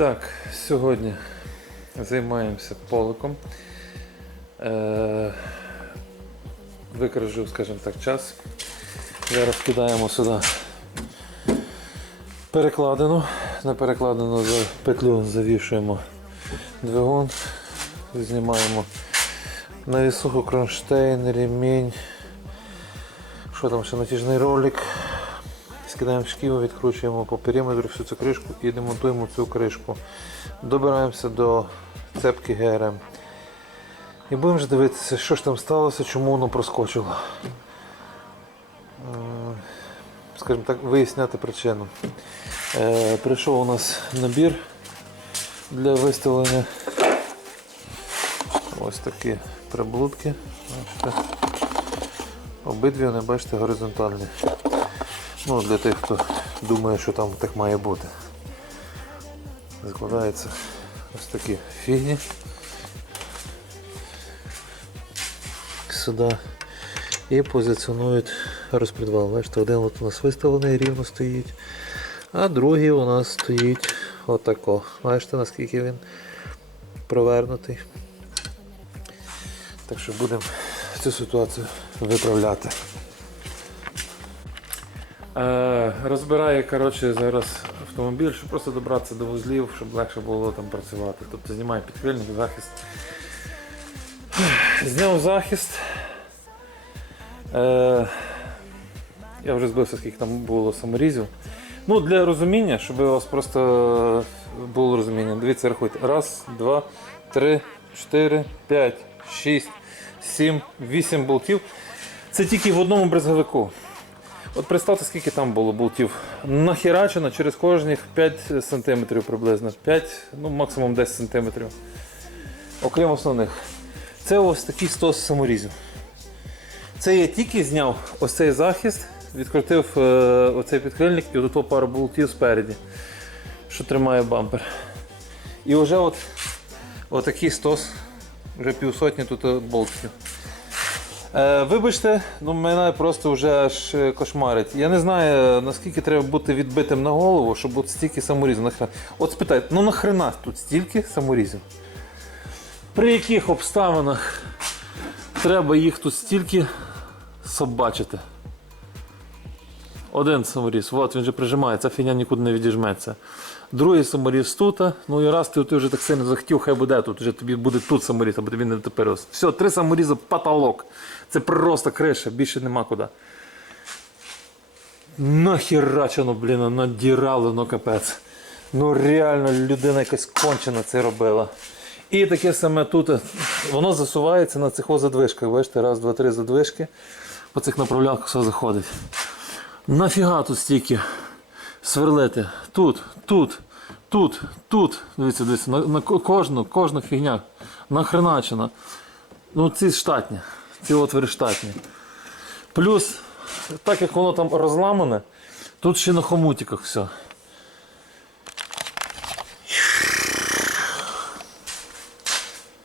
Так, сьогодні займаємося поликом. Е, використав, скажімо так, час. Зараз кидаємо сюди перекладину. На перекладину за петлю завішуємо двигун, знімаємо навісуху, кронштейн, ремінь. Що там ще натяжний ролик. Скидаємо шківу, відкручуємо по периметру всю цю кришку і демонтуємо цю кришку. Добираємося до цепки ГРМ. І будемо ж дивитися, що ж там сталося, чому воно проскочило. Скажімо так, виясняти причину. Е, Прийшов у нас набір для виставлення. Ось такі приблудки. Обидві вони, бачите, горизонтальні. Ну, для тих, хто думає, що там так має бути. Закладаються ось такі фігні. Сюди. І позиціонують розпредвал. Бачите, один от у нас виставлений рівно стоїть, а другий у нас стоїть отако. Бачите, наскільки він провернутий. Так що будемо цю ситуацію виправляти. Е, розбирає коротше, зараз автомобіль, щоб просто добратися до вузлів, щоб легше було там працювати. Тобто знімає підкрильник, захист. Зняв захист. Е, я вже збився, скільки там було саморізів. Ну, для розуміння, щоб у вас просто було розуміння. Дивіться, рахуйте. Раз, два, три, чотири, п'ять, шість, сім, вісім болтів. Це тільки в одному брезговику. От представте, скільки там було болтів. Нахерачено через кожних 5 см приблизно. 5, ну максимум 10 см. Окрім основних. Це ось такий стос саморізів. Це я тільки зняв ось цей захист, відкрутив е, оцей підкрильник і от пару болтів спереді, що тримає бампер. І вже от, отакий стос, вже півсотні тут е, болтів. Е, вибачте, ну мене просто вже аж е, кошмарить. Я не знаю, наскільки треба бути відбитим на голову, щоб от стільки саморізів. Нахрена. От спитайте, ну нахрена тут стільки саморізів? При яких обставинах треба їх тут стільки собачити? Один саморіз, от він же прижимає, ця фіня нікуди не відіжметься. Другий саморіз тут, ну і раз ти, ти вже так сильно захотів, хай буде тут, вже тобі буде тут саморіз, або тобі не тепер. Все, три саморізи, потолок. Це просто криша, більше нема куди. Нахерачено, блін, надірали, ну капець. Ну реально людина якась кончена це робила. І таке саме тут. Воно засувається на цих задвижках. Бачите, раз, два, три задвижки. По цих направлянках все заходить. Нафіга тут стільки сверлити? Тут, тут, тут, тут. Дивіться, дивіться, на, на кожну, кожну фігня нахреначена. Ну ці штатні, ці отвори штатні. Плюс, так як воно там розламане, тут ще на хомутиках все.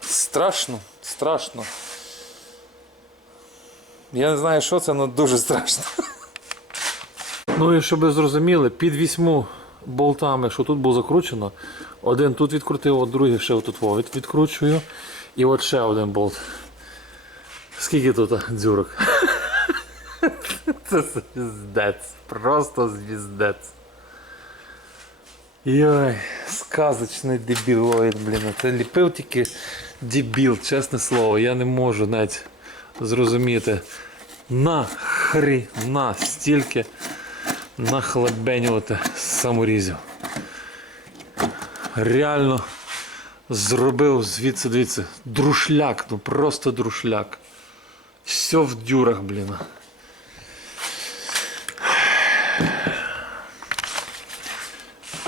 Страшно, страшно. Я не знаю, що це, але дуже страшно. Ну і щоб ви зрозуміли, під вісьму болтами, що тут було закручено, один тут відкрутив, другий ще тут відкручую. І от ще один болт. Скільки тут дзюрок? Це звіздець. Просто звіздець. Йой, сказочний дебілоїд, блін. Це ліпив тільки дебіл, чесне слово. Я не можу навіть зрозуміти. Нахріна стільки нахлебенювати саморізів. Реально зробив звідси, дивіться, друшляк, ну просто друшляк. Все в дюрах, блін.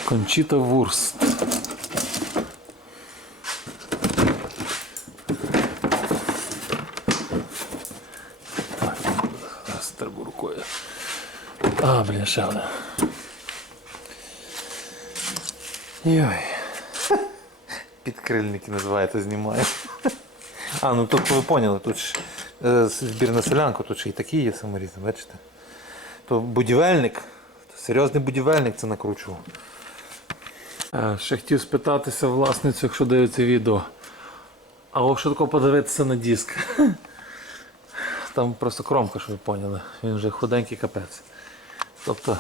Кончита Вурст. Так, зараз треба рукою. А, блін, ще одна. Йой. Підкрильники називається, знімаю. А, ну тобто ви поняли, тут ж е, збір на селянку, тут ще і такі є саморізи, бачите? То будівельник, то серйозний будівельник це накручував. Е, Ще хотів спитатися власницю, якщо дивиться відео. А ось що таке подивитися на диск? Там просто кромка, щоб ви поняли. Він вже худенький капець. Тобто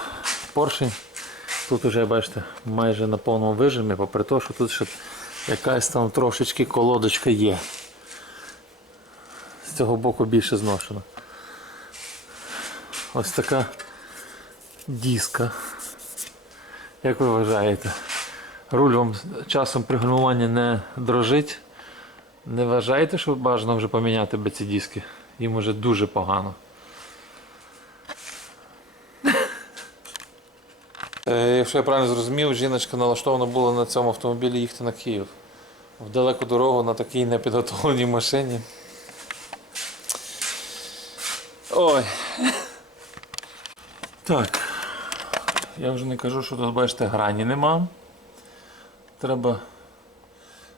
поршень тут вже бачите майже на повному вижимі, попри те, що тут ще якась там трошечки колодочка є. Цього боку більше зношено. Ось така диска. Як ви вважаєте? Руль вам часом при гальмуванні не дрожить? Не вважаєте, що бажано вже поміняти би ці диски? Їм уже дуже погано. Е, Якщо я правильно зрозумів, жіночка налаштована була на цьому автомобілі їхати на Київ. В далеку дорогу на такій непідготовленій машині. Ой. Так. Я вже не кажу, що тут, бачите, грані нема. Треба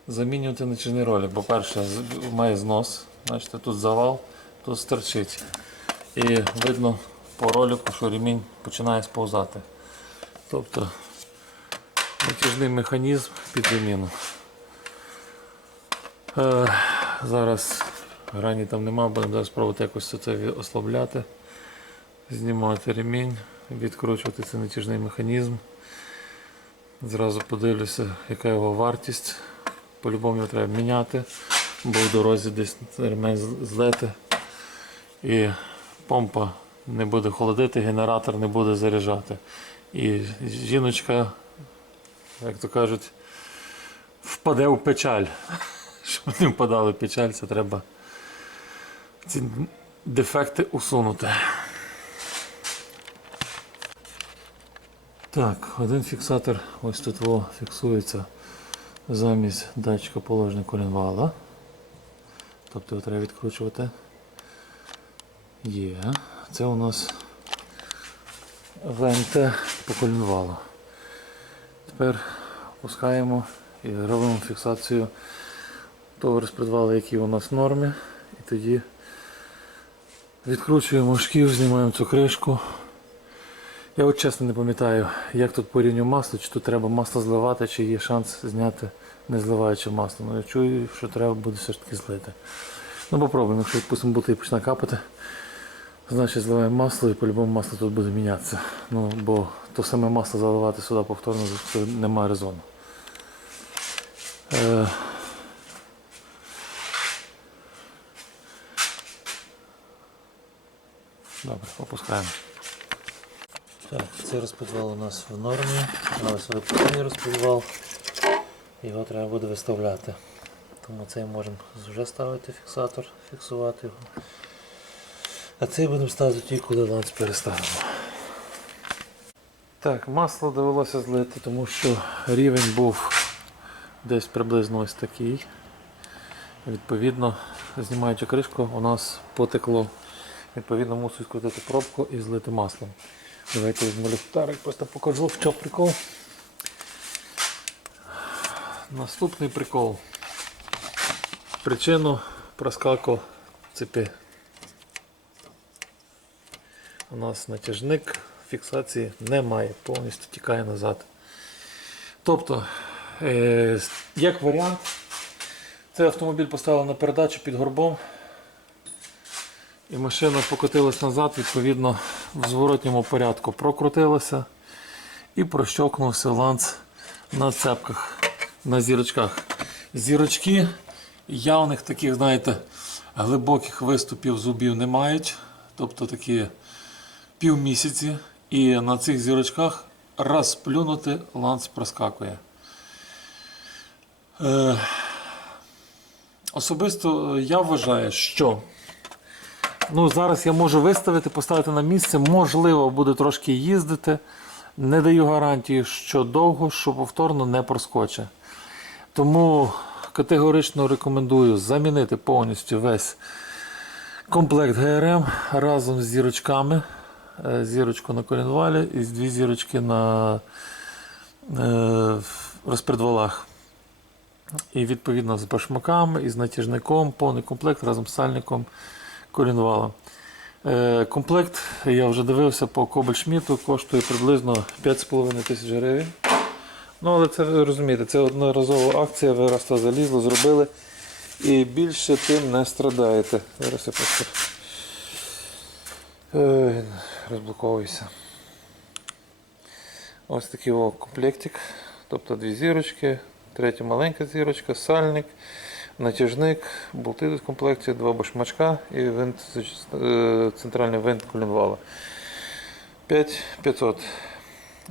замінювати начинні ролі. По-перше, має знос. Бачите, тут завал, тут стерчить. І видно по ролику, що ремінь починає сповзати. Тобто натяжний механізм під заміну. Е, зараз грані там нема, будемо зараз спробувати якось це ослабляти. Знімати ремінь, відкручувати цей натяжний механізм. Зразу подивлюся, яка його вартість. По-любому його треба міняти, бо в дорозі десь ремень з- злети. І помпа не буде холодити, генератор не буде заряджати. І жіночка, як то кажуть, впаде в печаль. Щоб не впадали в печаль, це треба ці дефекти усунути. Так, один фіксатор ось тут во фіксується замість датчика положення колінвала. Тобто його треба відкручувати. Є. Це у нас ВНТ по колінвалу. Тепер опускаємо і робимо фіксацію того розпредвалу, який у нас в нормі. І тоді відкручуємо шків, знімаємо цю кришку. Я от чесно не пам'ятаю, як тут по масла, чи тут треба масло зливати, чи є шанс зняти не зливаючи масло. Ну, я чую, що треба буде все ж таки злити. Ну попробуємо, якщо відпустимо бути і почне капати, значить зливаємо масло і по-любому масло тут буде мінятися. Ну, бо то саме масло заливати сюди повторно немає резону. Е, Добре, опускаємо. Так, цей розподвал у нас в нормі, а ось випускний розподвал. Його треба буде виставляти. Тому цей можемо вже ставити фіксатор, фіксувати його. А цей будемо ставити тільки коли ланц переставимо. Так, масло довелося злити, тому що рівень був десь приблизно ось такий. Відповідно, знімаючи кришку, у нас потекло. Відповідно, мусить скрутити пробку і злити маслом. Давайте візьму ліхтарик, просто покажу, в чому прикол. Наступний прикол. Причину проскаку цепи. У нас натяжник фіксації немає, повністю тікає назад. Тобто, е, як варіант, цей автомобіль поставили на передачу під горбом. І машина покотилась назад, відповідно, в зворотньому порядку прокрутилася і прощокнувся ланц на цепках, на зірочках. Зірочки явних таких, знаєте, глибоких виступів зубів не мають, тобто такі півмісяці. І на цих зірочках раз плюнути, ланц проскакує. Е, особисто я вважаю, що Ну, зараз я можу виставити, поставити на місце, можливо, буде трошки їздити. Не даю гарантії, що довго, що повторно не проскоче. Тому категорично рекомендую замінити повністю весь комплект ГРМ разом з зірочками. Е, Зірочку на колінвалі і дві зірочки на е, розпредвалах. І відповідно з башмаками, і з натяжником, повний комплект разом з сальником колінвала. Е, комплект, я вже дивився по Кобальшміту, коштує приблизно 5,5 тисяч гривень. Ну, але це ви розумієте, це одноразова акція, ви раз то залізли, зробили. І більше тим не страдаєте. Зараз я просто розблоковуюся. Ось такий комплектик. Тобто дві зірочки, третя маленька зірочка, сальник, натяжник, болти в комплекті, два башмачка і винт, е, центральний винт колінвала. 5500.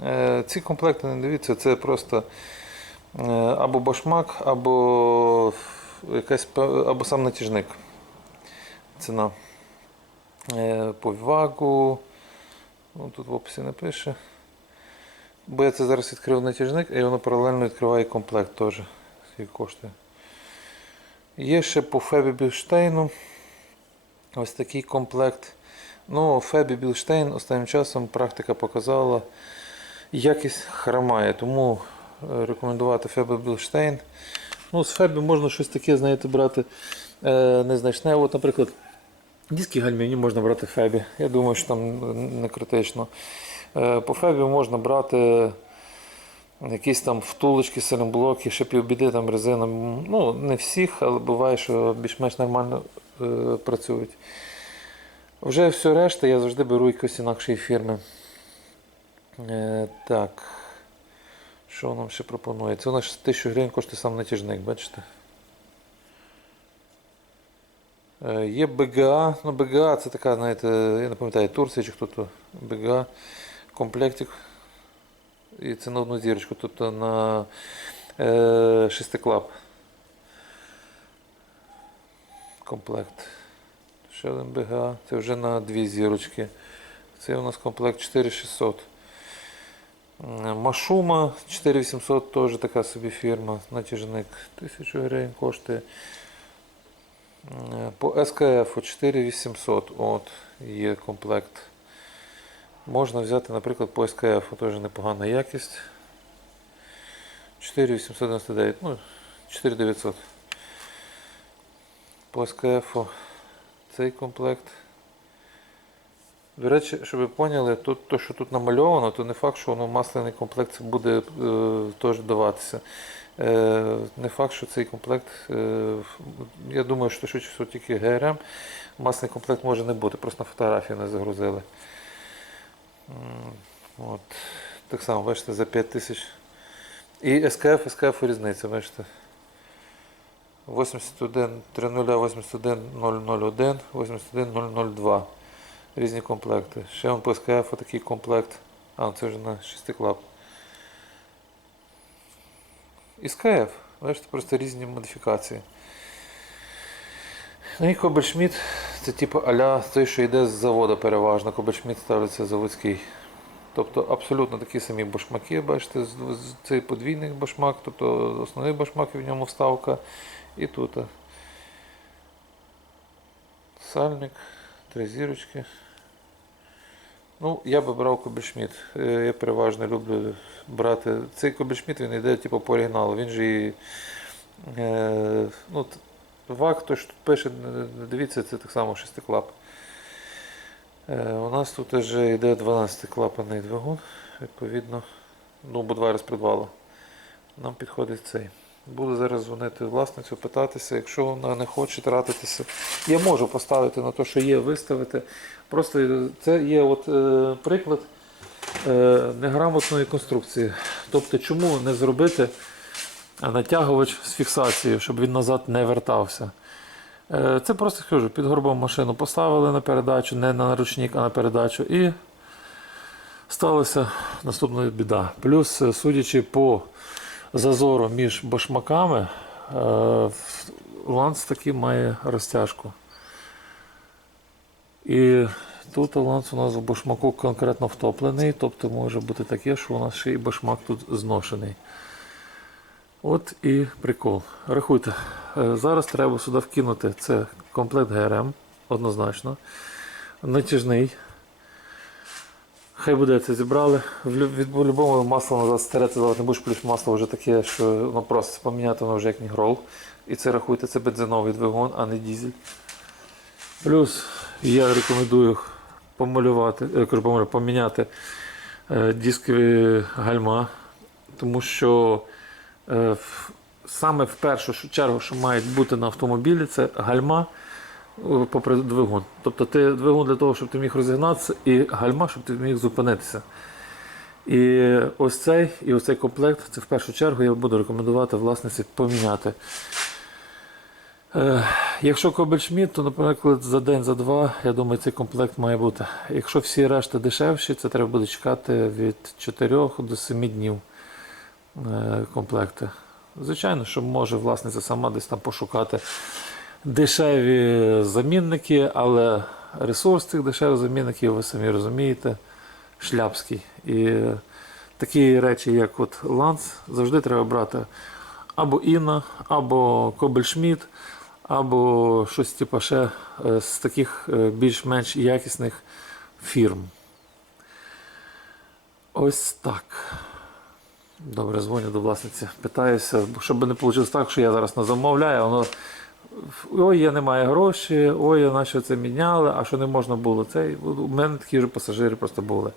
Е, Ці комплекти не дивіться, це просто е, або башмак, або якась або сам натяжник. Ціна. По вагу. Ну, тут в описі не пише. Бо я це зараз відкрив натяжник, і воно паралельно відкриває комплект теж. Скільки коштує. Є ще по Фебі Білштейну. Ось такий комплект. Ну, Фебі Білштейн останнім часом практика показала, якість хромає. Тому е, рекомендувати Фебі Білштейн. Ну, з Фебі можна щось таке, знаєте, брати е, незначне. От, наприклад, диски гальмівні можна брати Фебі. Я думаю, що там не критично. Е, По Фебі можна брати якісь там втулочки, силімблоки, ще півбіди там резина. Ну, не всіх, але буває, що більш-менш нормально е, працюють. Вже все решта я завжди беру якоїсь інакшої фірми. Е, так. Що нам ще пропонує? Це у нас 1000 гривень коштує сам натяжник, бачите? Е, Є БГА, ну БГА це така, знаєте, я не пам'ятаю, Турція чи хто то БГА, комплектик. І це на одну зірочку, тобто на е, шестиклап. Комплект. Ще один БГА, це вже на дві зірочки. Це у нас комплект 4600. Машума 4800 теж така собі фірма, натяжник 1000 гривень коштує. По СКФ 4800 от, є комплект. Можна взяти, наприклад, по СКФ, теж непогана якість. 4899, ну, 4900. По СКФ цей комплект. До речі, щоб ви поняли, тут, то, що тут намальовано, то не факт, що воно масляний комплект буде е, теж даватися. Е, не факт, що цей комплект, е, я думаю, що швидше тільки ГРМ. Масляний комплект може не бути, просто на фотографії не загрузили. От. Так само, бачите, за 5 тисяч. І СКФ, СКФ різниця, бачите. 81 30 81 001, 81 002. Різні комплекти. Ще вон по СКФ такий комплект. А, це вже на 6 клап. І СКФ. Бачите, просто різні модифікації. Ну і Кобельшміт це типу аля той, що йде з заводу переважно. Кобельшміт ставиться заводський. Тобто абсолютно такі самі башмаки, бачите, цей подвійний башмак, тобто основний башмак і в ньому вставка. І тут. Сальник, три зірочки. Ну, я би брав Кобельшміт. Е, Я переважно люблю брати. Цей Кобельшміт він йде типу, по оригіналу. Він же і. Е, ну, ВАК, то, що тут пише, дивіться, це так само шестиклап. Е, у нас тут вже йде 12-клапаний двигун, відповідно. Ну, бо два розпредвала. Нам підходить цей. Буду зараз дзвонити власницю, питатися, якщо вона не хоче тратитися. Я можу поставити на те, що є, виставити. Просто це є от, е, приклад е, неграмотної конструкції. Тобто, чому не зробити натягувач з фіксацією, щоб він назад не вертався. Е, Це просто скажу, під горбом машину поставили на передачу, не на наручник, а на передачу. І сталася наступна біда. Плюс, е, судячи по зазору між башмаками, е, ланц таки має розтяжку. І тут ланц у нас в башмаку конкретно втоплений, тобто може бути таке, що у нас ще і башмак тут зношений. От і прикол. Рахуйте, е, зараз треба сюди вкинути це комплект ГРМ, однозначно. Натяжний. Хай буде це зібрали. Від будь-якого масло назад давати не будеш, плюс масло вже таке, що ну, просто поміняти воно вже як нігрол. І це рахуйте, це бензиновий двигун, а не дізель. Плюс я рекомендую помалювати, е, поміняти е, дискові гальма тому що е, саме в першу чергу, що мають бути на автомобілі, це гальма е, попри двигун. Тобто ти двигун для того, щоб ти міг розігнатися, і гальма, щоб ти міг зупинитися. І ось цей і ось цей комплект, це в першу чергу я буду рекомендувати власниці поміняти. Е, якщо Кобельшміт, то, наприклад, за день, за два, я думаю, цей комплект має бути. Якщо всі решта дешевші, це треба буде чекати від 4 до 7 днів е, комплекти. Звичайно, що може власниця сама десь там пошукати дешеві замінники, але ресурс цих дешевих замінників, ви самі розумієте, шляпський. І е, такі речі, як от ланц, завжди треба брати або Інна, або Кобельшміт, або щось типу ще е, з таких е, більш-менш якісних фірм. Ось так. Добре, дзвоню до власниці, питаюся, щоб не вийшло так, що я зараз не замовляю, воно ой, я не маю грошей, ой, я наче це міняли, а що не можна було. Це у мене такі ж пасажири просто були.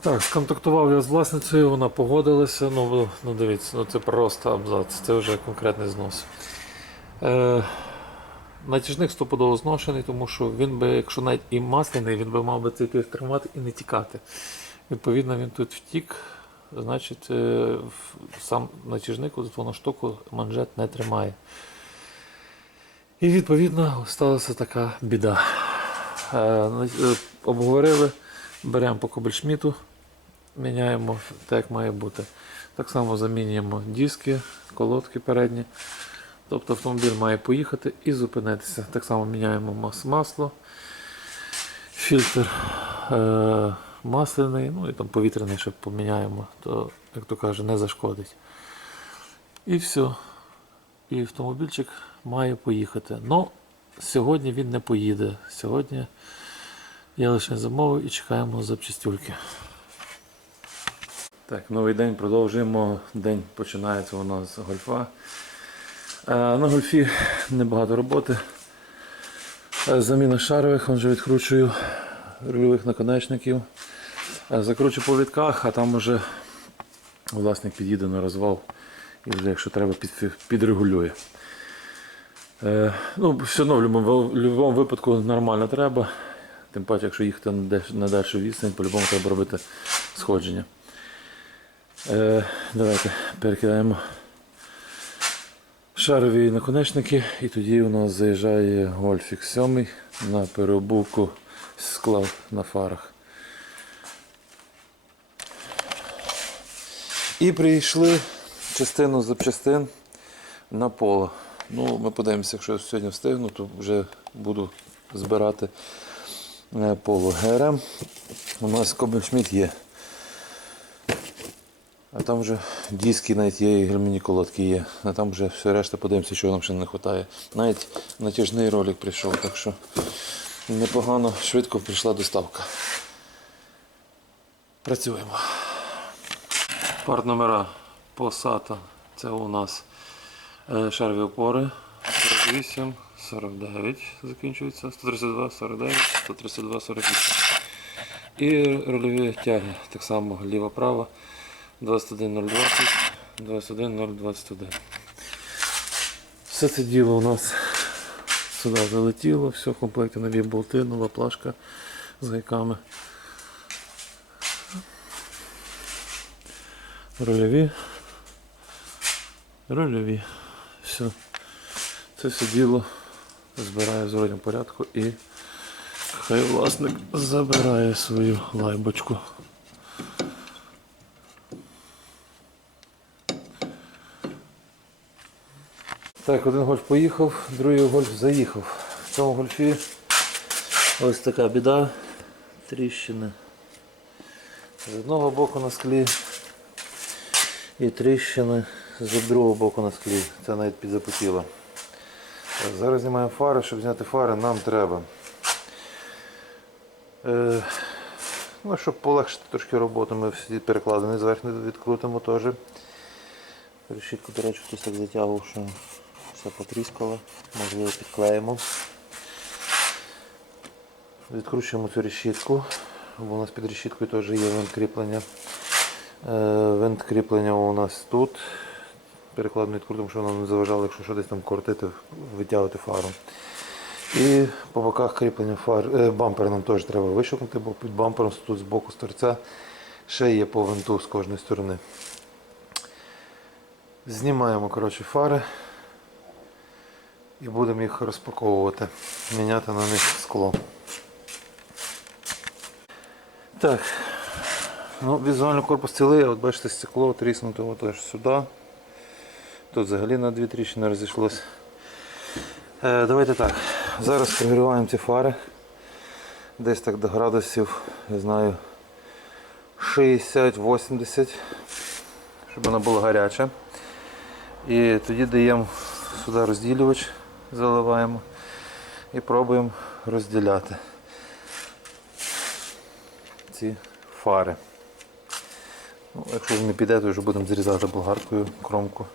Так, сконтактував я з власницею, вона погодилася. Ну, ну дивіться, ну це просто абзац, це вже конкретний знос. Е, натяжник стопудово зношений, тому що він би, якщо навіть і масляний, він би мав би цей тримати і не тікати. Відповідно, він тут втік, значить, е, сам натяжник, от воно штуку манжет не тримає. І відповідно сталася така біда. Е, е, обговорили, беремо по Кобельшміту, міняємо так, як має бути. Так само замінюємо диски, колодки передні. Тобто автомобіль має поїхати і зупинитися. Так само міняємо масло, фільтр масляний, ну і там повітряний ще поміняємо, то, як то каже, не зашкодить. І все. І автомобільчик має поїхати. Ну, сьогодні він не поїде. Сьогодні я лише замовив і чекаємо запчастюльки. Так, новий день продовжуємо. День починається у нас з гольфа. Е, На гольфі небагато роботи. Е, Заміна шарових, он же відкручую рульових наконечників. Е, Закручу по вітках, а там вже власник під'їде на розвал і вже, якщо треба, підрегулює. Е, ну, все одно в будь-якому, випадку нормально треба. Тим паче, якщо їхати на, дальшу відстань, по-любому треба робити сходження. Е, давайте перекидаємо шарові наконечники, і тоді у нас заїжджає Гольфік 7 на переобувку скла на фарах. І прийшли частину запчастин на поло. Ну, ми подивимося, якщо я сьогодні встигну, то вже буду збирати е, поло. ГРМ у нас Кобельшміт є. А там вже диски навіть є, і гальмівні колодки є. А там вже все решта подивимося, чого нам ще не вистачає. Навіть натяжний ролик прийшов, так що непогано, швидко прийшла доставка. Працюємо. Парт номера Посата. Це у нас е, шарові опори 48, 49 закінчується, 132, 49, 132, 48. І рульові тяги. Так само ліва-права. 21020, 21021. Все це діло у нас сюди залетіло, все в комплекті нові болти, нова плашка з гайками. Рольові. Рольові. Все. Це все діло збираю в зворотньому порядку і хай власник забирає свою лайбочку. Так, один гольф поїхав, другий гольф заїхав. В цьому гольфі ось така біда, тріщини. З одного боку на склі і тріщини з другого боку на склі. Це навіть підзапотіло. Зараз знімаємо фари, щоб зняти фари нам треба. Е, ну, щоб полегшити трошки роботу, ми всі перекладини зверху відкрутимо теж. Решітку, до речі, хтось так затягував, що все потріскало. Можливо, підклеїмо. Відкручуємо цю решітку, бо у нас під решіткою теж є вон кріплення. Е, Винт кріплення у нас тут. Перекладно відкрутимо, щоб воно не заважало, якщо що десь там крутити, витягувати фару. І по боках кріплення фар, е, бампер нам теж треба вищукнути, бо під бампером тут з боку з ще є по винту з кожної сторони. Знімаємо коротше, фари і будемо їх розпаковувати, міняти на них скло. Так, ну, візуально корпус цілий, а от бачите, стекло тріснуте аж сюди. Тут взагалі на дві тріщини розійшлось. Е, давайте так. Зараз прогріваємо ці фари. Десь так до градусів, я знаю, 60-80, щоб вона була гаряча. І тоді даємо сюди розділювач, заливаємо і пробуємо розділяти ці фари. Ну, якщо не піде, то вже будемо зрізати болгаркою кромку.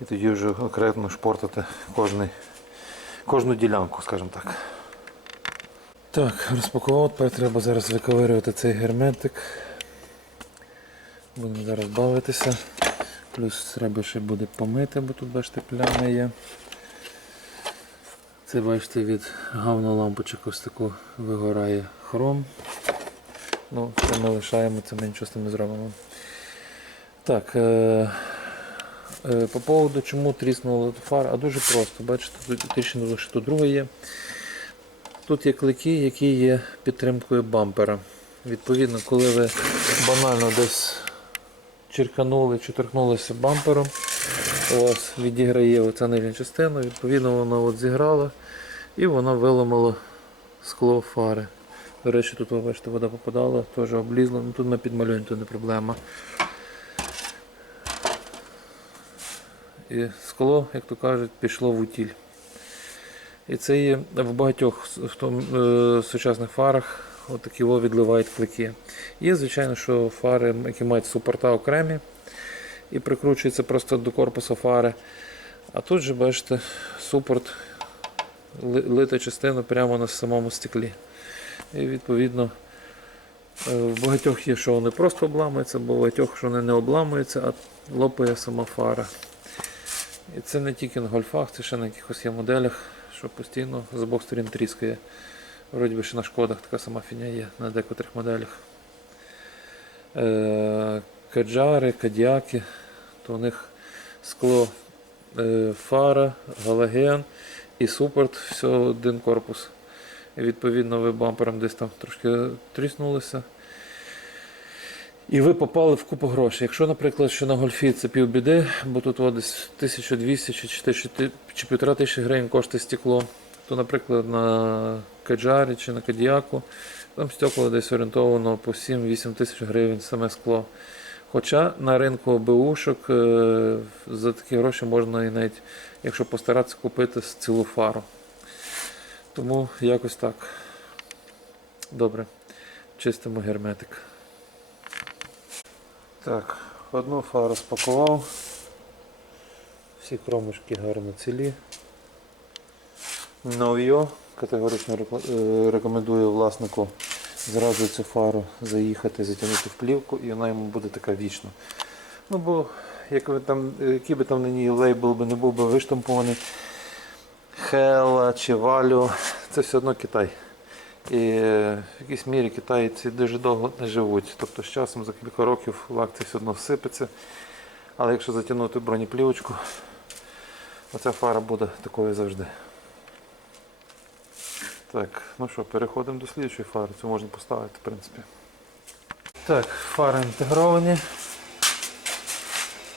І тоді вже окремо шпортати кожний, кожну ділянку, скажімо так. Так, розпакував, тепер треба зараз виковирювати цей герметик. Будемо зараз бавитися. Плюс треба ще буде помити, бо тут бачите плями є. Це бачите від лампочок ось таку вигорає хром. Ну, це ми лишаємо, це ми нічого з тим не зробимо. Так, е, е, по поводу чому тріснула фара, а дуже просто. Бачите, тут тріщина лише тут друга є. Тут є клики, які є підтримкою бампера. Відповідно, коли ви банально десь черканули чи торкнулися бампером, у відіграє оця нижня частина, відповідно вона от зіграла і вона виламала скло фари. До речі, тут ви вода попадала, теж облізла, ну тут ми підмалюємо, то не проблема. І скло, як то кажуть, пішло в утіль. І це є в багатьох в том, е, сучасних фарах отакі о відливають клики. Є, звичайно, що фари, які мають супорта окремі і прикручуються просто до корпусу фари. А тут же, бачите, супорт лита частина прямо на самому стеклі. І відповідно е, в багатьох є, що вони просто обламуються, бо в багатьох, що вони не обламуються, а лопає сама фара. І це не тільки на гольфах, це ще на якихось є моделях, що постійно з обох сторін тріскає. Вроді би ще на шкодах така сама фіня є на декотрих моделях. Е, каджари, кадіаки, то у них скло е, фара, галоген і супорт, все один корпус. І відповідно ви бампером десь там трошки тріснулися. І ви попали в купу грошей. Якщо, наприклад, що на гольфі це півбіди, бо тут десь 1200 чи 4 чи 1500 гривень коштує стекло, то, наприклад, на Каджарі чи на Кадіаку там стекло десь орієнтовано по 7-8 тисяч гривень саме скло. Хоча на ринку БУшок е, за такі гроші можна і навіть, якщо постаратися, купити цілу фару. Тому якось так. Добре. Чистимо герметик. Так, одну фару спакував. Всі кромочки гарно цілі. Нов'йо. Категорично е, рекомендую власнику зразу цю фару заїхати, затягнути в плівку і вона йому буде така вічна. Ну бо як ви там, який би там на ній лейбл би не був би виштампований, Хела чи Валю, це все одно Китай. І е, в якійсь мірі китайці дуже довго не живуть. Тобто з часом за кілька років лак це все одно всипеться. Але якщо затягнути бронеплівочку, оця фара буде такою завжди. Так, ну що, переходимо до слідчої фари. Цю можна поставити, в принципі. Так, фари інтегровані.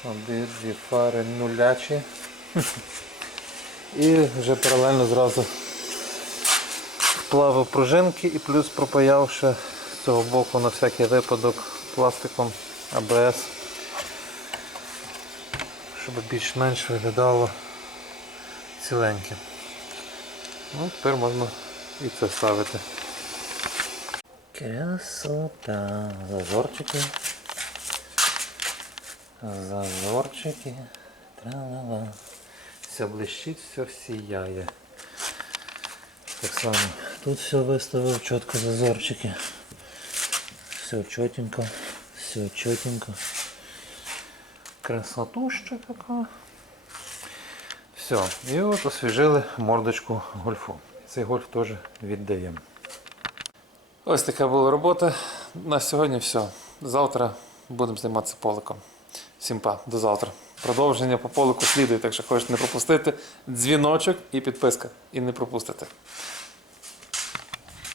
Обидві фари нулячі. І вже паралельно зразу вплавив пружинки і плюс пропаяв ще з цього боку на всякий випадок пластиком АБС, щоб більш-менш виглядало ціленьке. Ну, тепер можна і це ставити. Красота. Зазорчики. Зазорчики. Тра-ла-ла. Все блищить, все сіяє. Так само. Тут все виставив чітко зазорчики. Все чотенько. Все чотенько. Красотуща така. Все, і от освіжили мордочку гольфу. Цей гольф теж віддаємо. Ось така була робота. На сьогодні все. Завтра будемо займатися поликом. Всім па, до завтра. Продовження по полику слідує, так що хочете не пропустити. Дзвіночок і підписка. І не пропустите.